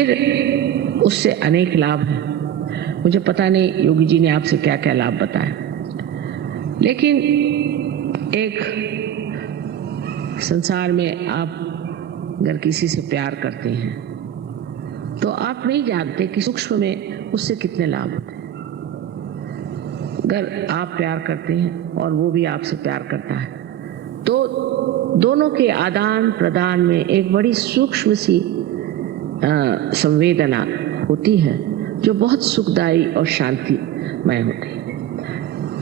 फिर उससे अनेक लाभ हैं। मुझे पता नहीं योगी जी ने आपसे क्या क्या लाभ बताए, लेकिन एक संसार में आप अगर किसी से प्यार करते हैं तो आप नहीं जानते कि सूक्ष्म में उससे कितने लाभ होते हैं। अगर आप प्यार करते हैं और वो भी आपसे प्यार करता है तो दोनों के आदान प्रदान में एक बड़ी सूक्ष्म सी संवेदना होती है जो बहुत सुखदायी और शांतिमय होती है।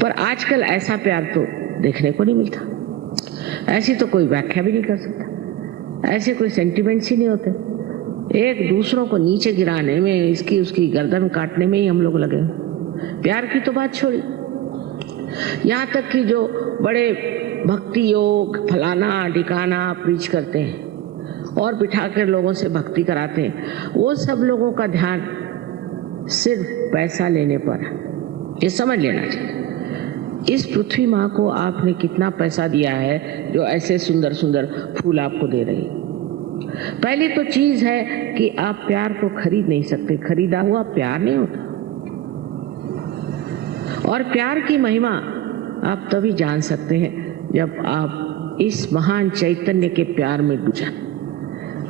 पर आजकल ऐसा प्यार तो देखने को नहीं मिलता, ऐसी तो कोई व्याख्या भी नहीं कर सकता, ऐसे कोई सेंटिमेंट्स ही नहीं होते। एक दूसरों को नीचे गिराने में, इसकी उसकी गर्दन काटने में ही हम लोग लगे। प्यार की तो बात छोड़ी, यहाँ तक कि जो बड़े भक्ति योग फलाना ठिकाना प्रीच करते हैं और बिठा कर लोगों से भक्ति कराते हैं, वो सब लोगों का ध्यान सिर्फ पैसा लेने पर है। ये समझ लेना चाहिए। इस पृथ्वी माँ को आपने कितना पैसा दिया है जो ऐसे सुंदर सुंदर फूल आपको दे रही है। पहली तो चीज है कि आप प्यार को खरीद नहीं सकते, खरीदा हुआ प्यार नहीं होता। और प्यार की महिमा आप तभी जान सकते हैं जब आप इस महान चैतन्य के प्यार में डूब जाए।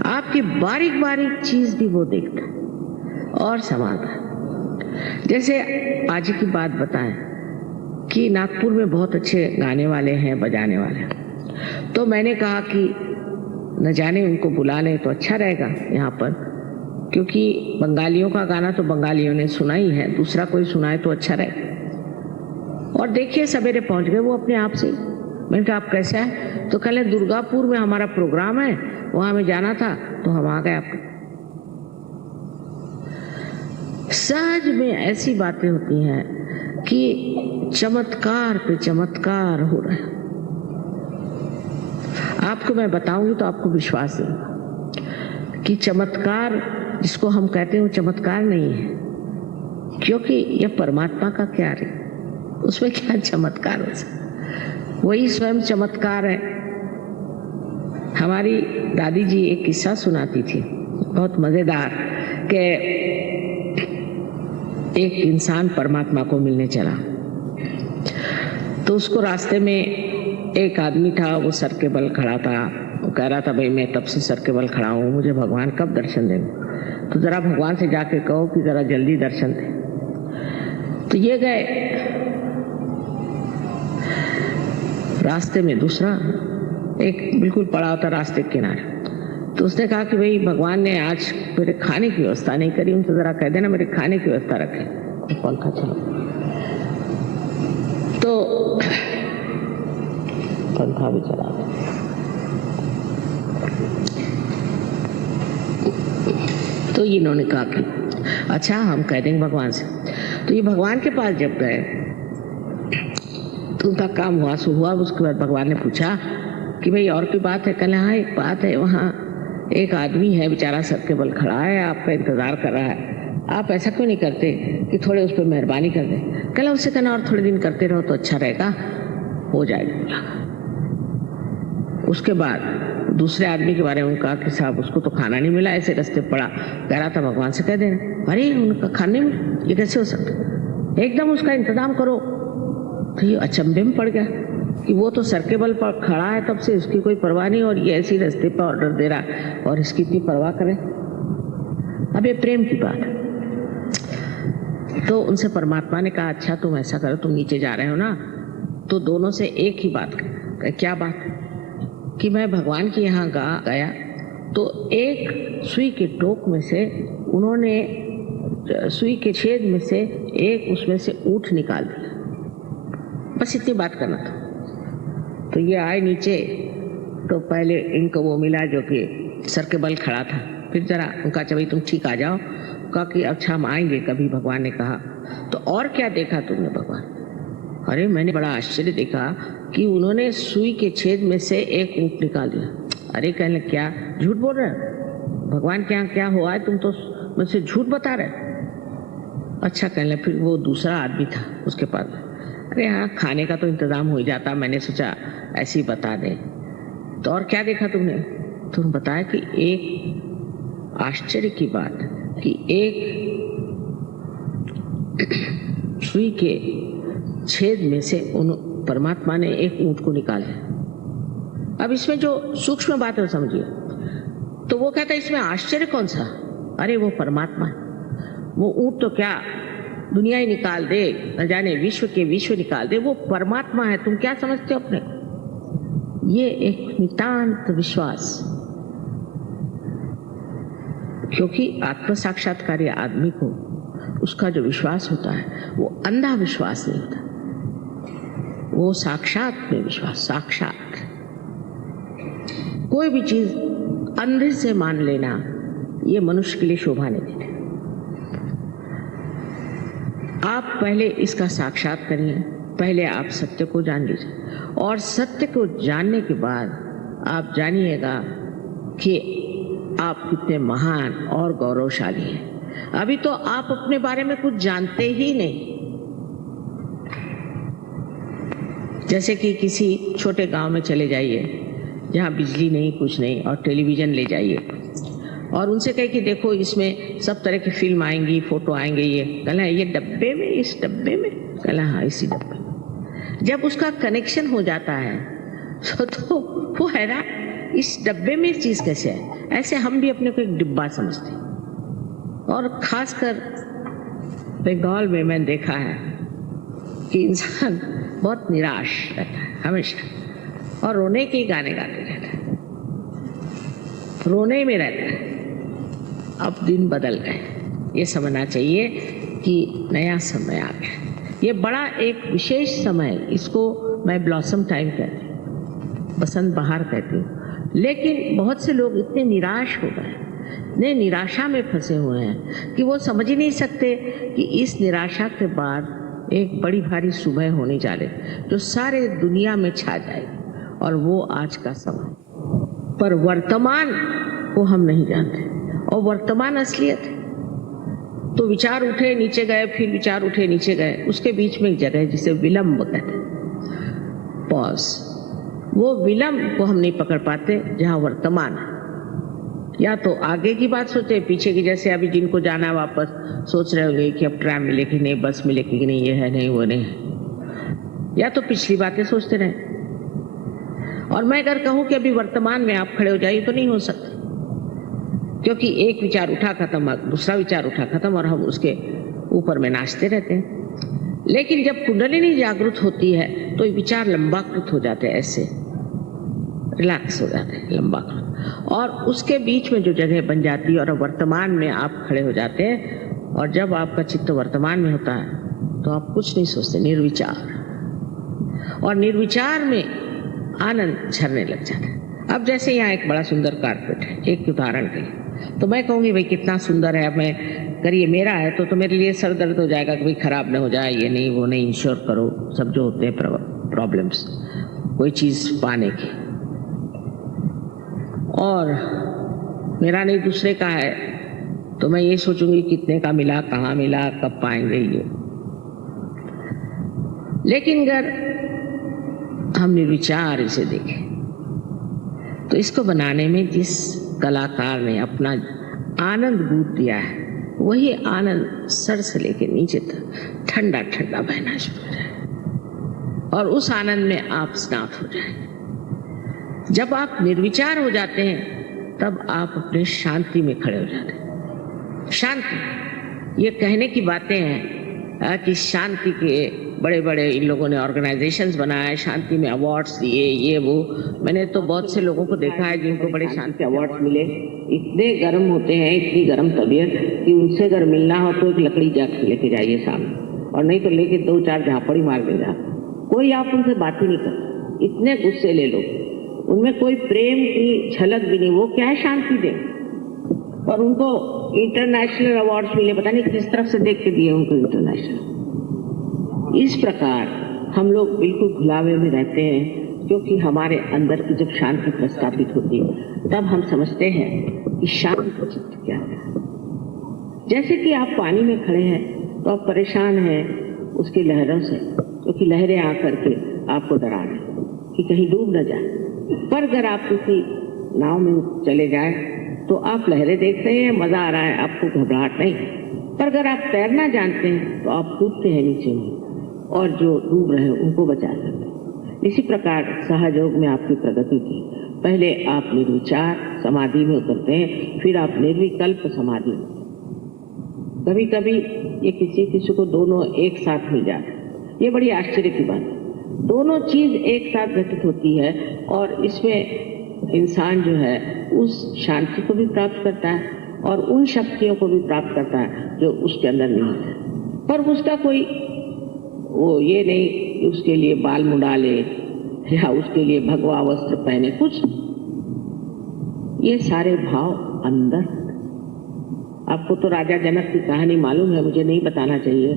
आपकी बारीक बारीक चीज भी वो देखता है और संभालता है। जैसे आज की बात बताएं कि नागपुर में बहुत अच्छे गाने वाले हैं, बजाने वाले हैं, तो मैंने कहा कि न जाने उनको बुला लें तो अच्छा रहेगा यहाँ पर, क्योंकि बंगालियों का गाना तो बंगालियों ने सुना ही है, दूसरा कोई सुनाए तो अच्छा रहेगा। और देखिए सवेरे पहुंच गए वो अपने आप से। मैंने कहा आप कैसे हैं? तो कल दुर्गापुर में हमारा प्रोग्राम है, वहां में जाना था तो हम आ गए। आपको सहज में ऐसी बातें होती हैं कि चमत्कार पे चमत्कार हो रहा है। आपको मैं बताऊंगी तो आपको विश्वास है कि चमत्कार जिसको हम कहते हैं वो चमत्कार नहीं है, क्योंकि यह परमात्मा का क्या है, उसमें क्या चमत्कार हो सकता, वही स्वयं चमत्कार है। हमारी दादी जी एक किस्सा सुनाती थी बहुत मजेदार, कि एक इंसान परमात्मा को मिलने चला तो उसको रास्ते में एक आदमी था, वो सर के बल खड़ा था। वो कह रहा था भाई मैं तब से सर के बल खड़ा हूँ, मुझे भगवान कब दर्शन देंगे, तो जरा भगवान से जाके कहो कि जरा जल्दी दर्शन दे। तो ये गए, रास्ते में दूसरा एक बिल्कुल पड़ा होता रास्ते के किनारे, तो उसने कहा कि भाई भगवान ने आज मेरे खाने की व्यवस्था नहीं करी, उनसे जरा कह देना मेरे खाने की व्यवस्था रखे। तो पंखा चलो, तो पंखा भी चला। तो इन्होंने कहा कि अच्छा हम कह देंगे भगवान से। तो ये भगवान के पास जब गए तो उनका काम हुआ सो हुआ। उसके बाद भगवान ने पूछा कि भाई और कोई बात है? कहले हाँ एक बात है, वहाँ एक आदमी है बेचारा सर के बल खड़ा है, आपका इंतजार कर रहा है, आप ऐसा क्यों नहीं करते कि थोड़े उस पर मेहरबानी कर दें? कहला उससे कहना और थोड़े दिन करते रहो तो अच्छा रहेगा, हो जाएगा। उसके बाद दूसरे आदमी के बारे में कहा कि साहब उसको तो खाना नहीं मिला, ऐसे रास्ते पड़ा, कह रहा था भगवान से कह देना। अरे उनका खाने में ये कैसे हो सकता, एकदम उसका इंतजाम करो। तो ये अचंभे में पड़ गया कि वो तो सर के बल पर खड़ा है तब से, उसकी कोई परवाह नहीं, और ये ऐसी रास्ते पर ऑर्डर दे रहा है और इसकी इतनी परवाह करें। अब ये प्रेम की बात है। तो उनसे परमात्मा ने कहा अच्छा तुम ऐसा करो, तुम नीचे जा रहे हो ना, तो दोनों से एक ही बात कर। क्या बात? कि मैं भगवान के यहाँ गया तो एक सुई के टोक में से उन्होंने सुई के छेद में से एक उसमें से ऊँट निकाल दिया, बस इतनी बात करना था। तो ये आए नीचे, तो पहले इनको वो मिला जो कि सर के बल खड़ा था, फिर जरा उनका अच्छा भाई तुम ठीक आ जाओ, कहा कि अच्छा हम आएंगे कभी। भगवान ने कहा तो और क्या देखा तुमने? भगवान अरे मैंने बड़ा आश्चर्य देखा कि उन्होंने सुई के छेद में से एक ऊँट निकाल दिया। अरे कहने क्या झूठ बोल रहे हो, भगवान के यहाँ क्या हुआ है, तुम तो मुझसे झूठ बता रहे। अच्छा कहने फिर वो दूसरा आदमी था उसके पास, अरे हाँ खाने का तो इंतजाम हो ही जाता, मैंने सोचा ऐसे ही बता दे। तो और क्या देखा तुमने? तुम बताया कि एक आश्चर्य की बात कि एक सुई के छेद में से उन परमात्मा ने एक ऊंट को निकाला। अब इसमें जो सूक्ष्म बात है समझिए। तो वो कहता है इसमें आश्चर्य कौन सा? अरे वो परमात्मा है। वो ऊंट तो क्या दुनिया ही निकाल दे, न जाने विश्व के विश्व निकाल दे, वो परमात्मा है। तुम क्या समझते हो अपने को? ये एक नितांत विश्वास, क्योंकि आत्म साक्षात्कारी आदमी को उसका जो विश्वास होता है वो अंधा विश्वास नहीं होता, वो साक्षात में विश्वास। साक्षात कोई भी चीज अंधे से मान लेना ये मनुष्य के लिए शोभा नहीं देती। आप पहले इसका साक्षात करिए, पहले आप सत्य को जान लीजिए, और सत्य को जानने के बाद आप जानिएगा कि आप कितने महान और गौरवशाली हैं। अभी तो आप अपने बारे में कुछ जानते ही नहीं। जैसे कि किसी छोटे गांव में चले जाइए जहाँ बिजली नहीं, कुछ नहीं, और टेलीविजन ले जाइए और उनसे कहे कि देखो इसमें सब तरह की फिल्म आएंगी, फोटो आएंगे। ये कहना ये डब्बे में, इस डब्बे में, कहना हाँ इसी डब्बे में। जब उसका कनेक्शन हो जाता है तो वो है ना, इस डब्बे में चीज कैसे है? ऐसे हम भी अपने को एक डिब्बा समझते हैं। और खासकर बंगाल में मैंने देखा है कि इंसान बहुत निराश रहता है हमेशा, और रोने के गाने गाते रहता है, रोने में रहता है। अब दिन बदल गए, ये समझना चाहिए कि नया समय आ गया। ये बड़ा एक विशेष समय, इसको मैं ब्लॉसम टाइम कहती हूँ, बसंत बहार कहती हूँ। लेकिन बहुत से लोग इतने निराश हो गए, इतने निराशा में फंसे हुए हैं कि वो समझ ही नहीं सकते कि इस निराशा के बाद एक बड़ी भारी सुबह होने जा रही जो सारे दुनिया में छा जाएगी, और वो आज का समय। पर वर्तमान को हम नहीं जानते, और वर्तमान असलियत है। तो विचार उठे नीचे गए, फिर विचार उठे नीचे गए, उसके बीच में एक जगह है जिसे विलंब कहते हैं, पॉज। वो विलंब को हम नहीं पकड़ पाते जहां वर्तमान है। या तो आगे की बात सोचे, पीछे की, जैसे अभी जिनको जाना है वापस सोच रहे होंगे कि अब ट्रैम मिलेगी नहीं, बस मिलेगी कि नहीं, ये है नहीं, वो नहीं है। या तो पिछली बातें सोचते रहे। और मैं अगर कहूं कि अभी वर्तमान में आप खड़े हो जाइए तो नहीं हो सकता, क्योंकि एक विचार उठा खत्म, दूसरा विचार उठा खत्म, और हम उसके ऊपर में नाचते रहते हैं। लेकिन जब कुंडलिनी जागृत होती है तो ये विचार लंबाकृत हो जाते हैं, ऐसे रिलैक्स हो जाते हैं, लंबाकृत, और उसके बीच में जो जगह बन जाती है और वर्तमान में आप खड़े हो जाते हैं। और जब आपका चित्त वर्तमान में होता है तो आप कुछ नहीं सोचते, निर्विचार। और निर्विचार में आनंद झरने लग जाता है। अब जैसे यहाँ एक बड़ा सुंदर कारपेट है, एक उदाहरण के लिए, तो मैं कहूँगी भाई कितना सुंदर है, मैं करिए, मेरा है तो मेरे लिए सर दर्द हो जाएगा कि भाई खराब ना हो जाए, ये नहीं वो नहीं, इंश्योर करो, सब जो होते हैं प्रॉब्लम्स कोई चीज पाने की। और मेरा नहीं दूसरे का है तो मैं ये सोचूंगी कितने का मिला, कहाँ मिला, कब पाएंगे ये। लेकिन अगर हम निर्विचार इसे देखें तो इसको बनाने में जिस कलाकार ने अपना आनंद बूट दिया है, वही आनंद सर से लेकर नीचे तक ठंडा ठंडा बहना शुरू हो जाए, और उस आनंद में आप स्नात हो जाए। जब आप निर्विचार हो जाते हैं तब आप अपने शांति में खड़े हो जाते हैं। शांति, ये कहने की बातें हैं कि शांति के बड़े बड़े इन लोगों ने ऑर्गेनाइजेशंस बनाए, शांति में अवार्ड्स दिए, ये वो। मैंने तो बहुत से लोगों को देखा है जिनको बड़े शांति अवार्ड्स मिले, इतने गर्म होते हैं, इतनी गर्म तबीयत कि उनसे अगर मिलना हो तो एक लकड़ी जाके लेके जाइए सामने, और नहीं तो लेके 2-4 झापड़ी मार देगा। कोई आप उनसे बात ही नहीं करते, इतने गुस्से ले लो, उनमें कोई प्रेम की झलक भी नहीं। वो क्या है, शांति दे। और उनको इंटरनेशनल अवार्ड्स मिले, पता नहीं किस तरफ से देख के दिए उनको इंटरनेशनल। इस प्रकार हम लोग बिल्कुल भुलावे में रहते हैं, क्योंकि हमारे अंदर की जब शांति प्रस्थापित होती है तब हम समझते हैं कि शांत चित्त क्या है। जैसे कि आप पानी में खड़े हैं तो आप परेशान हैं उसकी लहरों से, क्योंकि लहरें आकर के आपको डरा रही कि कहीं डूब न जाए। पर अगर आप किसी नाव में चले जाए तो आप लहरें देख रहे हैं, मजा आ रहा है, आपको घबराहट नहीं है। पर अगर आप तैरना जानते हैं तो आप कूदते हैं नीचे में और जो डूब रहे हैं उनको बचा सकते हैं। इसी प्रकार सहयोग में आपकी प्रगति की। पहले आप निर्विचार समाधि में उतरते हैं, फिर आप निर्विकल्प समाधि में। कभी कभी ये किसी को दोनों एक साथ मिल जाते हैं। ये बड़ी आश्चर्य की बात है, दोनों चीज एक साथ घटित होती है और इसमें इंसान जो है उस शांति को भी प्राप्त करता है और उन शक्तियों को भी प्राप्त करता है जो उसके अंदर नहीं है। पर उसका कोई वो ये नहीं कि उसके लिए बाल मुंडा ले या उसके लिए भगवा वस्त्र पहने, कुछ ये सारे भाव अंदर। आपको तो राजा जनक की कहानी मालूम है, मुझे नहीं बताना चाहिए,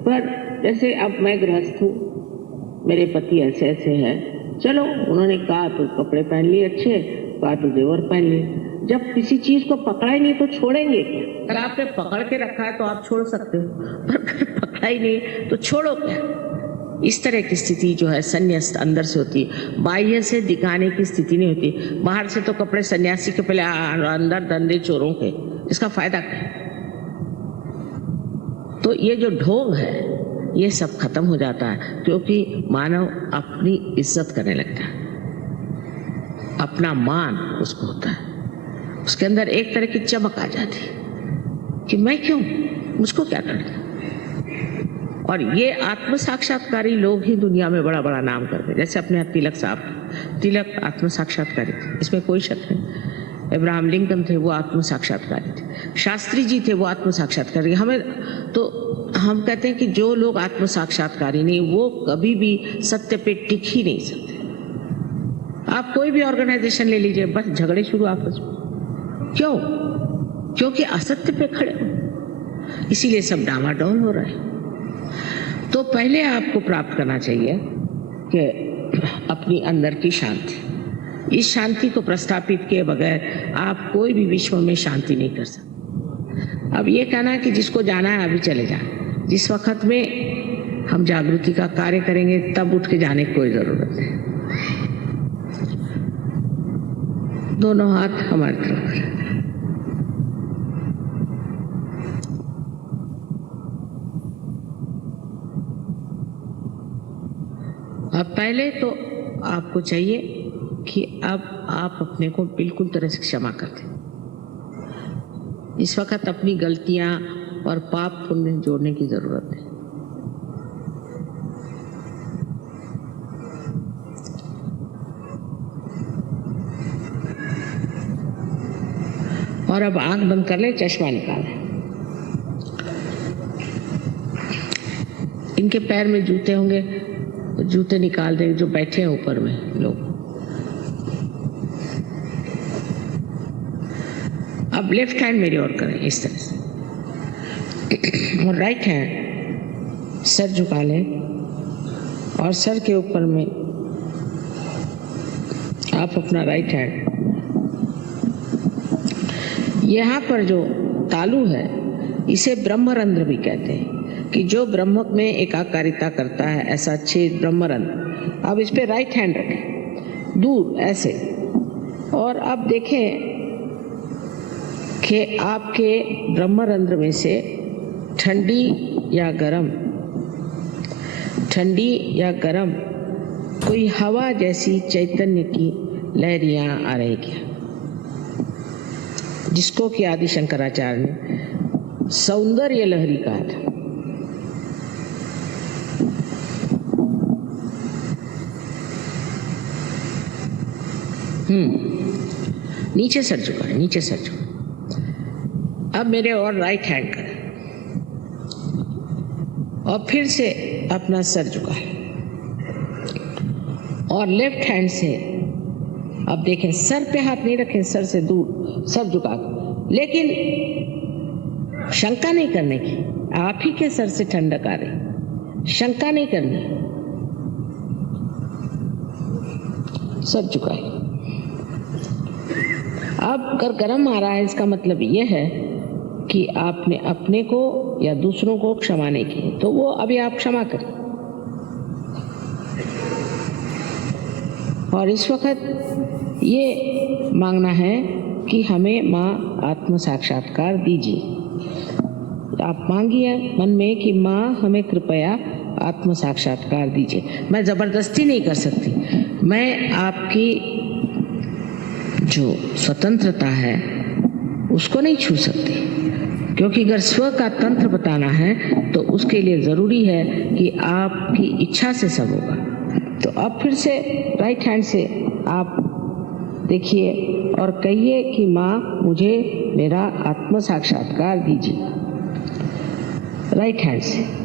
पर जैसे अब मैं गृहस्थ हूँ, मेरे पति ऐसे ऐसे हैं, चलो उन्होंने कहा तो कपड़े पहन लिए अच्छे, कहा तो जेवर पहन लिए। जब किसी चीज को पकड़ा ही नहीं तो छोड़ेंगे क्या? अगर आपने पकड़ के रखा है तो आप छोड़ सकते हो, पर पकड़ा ही नहीं तो छोड़ो क्या? इस तरह की स्थिति जो है संन्यास अंदर से होती है, बाह्य से दिखाने की स्थिति नहीं होती। बाहर से तो कपड़े सन्यासी के पहले अंदर धंधे चोरों के, इसका फायदा क्या? तो ये जो ढोंग है ये सब खत्म हो जाता है, क्योंकि मानव अपनी इज्जत करने लगता है, अपना मान उसको होता है, उसके अंदर एक तरह की चमक आ जाती है कि मैं क्यों, मुझको क्या करना। और ये आत्म साक्षात्कारी लोग ही दुनिया में बड़ा बड़ा नाम करते हैं। जैसे अपने तिलक साहब, तिलक आत्म साक्षात्कारी थे, इसमें कोई शक नहीं। इब्राहिम लिंकन थे, वो आत्म साक्षात्कारी थे। शास्त्री जी थे, वो आत्म साक्षात्कारी। हमें तो हम कहते हैं कि जो लोग आत्म साक्षात्कारी नहीं, वो कभी भी सत्य पे टिक ही नहीं सकते। आप कोई भी ऑर्गेनाइजेशन ले लीजिए, बस झगड़े शुरू आपस में। क्यों? क्योंकि असत्य पे खड़े हो, इसीलिए सब डामाडोल हो रहा है। तो पहले आपको प्राप्त करना चाहिए कि अपनी अंदर की शांति। इस शांति को प्रस्थापित किए बगैर आप कोई भी विश्व में शांति नहीं कर सकते। अब ये कहना है कि जिसको जाना है अभी चले जाए, जिस वक्त में हम जागृति का कार्य करेंगे तब उठ के जाने की कोई जरूरत है। दोनों हाथ हमारी तरफ करें। अब पहले तो आपको चाहिए कि अब आप अपने को बिल्कुल तरह से क्षमा कर दें। इस वक्त अपनी गलतियां और पाप पुण्य जोड़ने की जरूरत है। और अब आंख बंद कर ले, चश्मा निकालें। इनके पैर में जूते होंगे, जूते निकाल दें जो बैठे हैं ऊपर में लोग। अब लेफ्ट हैंड मेरी ओर करें इस तरह से, और राइट हैंड सर झुका लें, और सर के ऊपर में आप अपना राइट हैंड, यहाँ पर जो तालु है इसे ब्रह्मरंध्र भी कहते हैं, कि जो ब्रह्म में एकाकारिता करता है, ऐसा छेद ब्रह्मरंध्र। अब इस पे राइट हैंड रखें दूर ऐसे, और अब देखें कि आपके ब्रह्मरंध्र में से ठंडी या गरम कोई हवा जैसी चैतन्य की लहरियां आ रही क्या, जिसको कि आदि शंकराचार्य ने सौंदर्य लहरी कहा था। नीचे सर झुका है, नीचे सर झुका। अब मेरे और राइट हैंड करें, और फिर से अपना सर झुका है, और लेफ्ट हैंड से अब देखें, सर पे हाथ नहीं रखें, सर से दूर, सर झुका, लेकिन शंका नहीं करने की। आप ही के सर से ठंडक आ रही, शंका नहीं करनी, सर झुकाए। अब अगर गर्म आ रहा है, इसका मतलब यह है कि आपने अपने को या दूसरों को क्षमा नहीं की, तो वो अभी आप क्षमा करें। और इस वक्त ये मांगना है कि हमें माँ आत्म साक्षात्कार दीजिए। आप मांगिए मन में कि माँ हमें कृपया आत्म साक्षात्कार दीजिए। मैं ज़बरदस्ती नहीं कर सकती, मैं आपकी जो स्वतंत्रता है उसको नहीं छू सकती, क्योंकि अगर स्व का तंत्र बताना है तो उसके लिए ज़रूरी है कि आपकी इच्छा से सब होगा। तो अब फिर से राइट हैंड से आप देखिए और कहिए कि माँ मुझे मेरा आत्म साक्षात्कार दीजिए। राइट हैंड से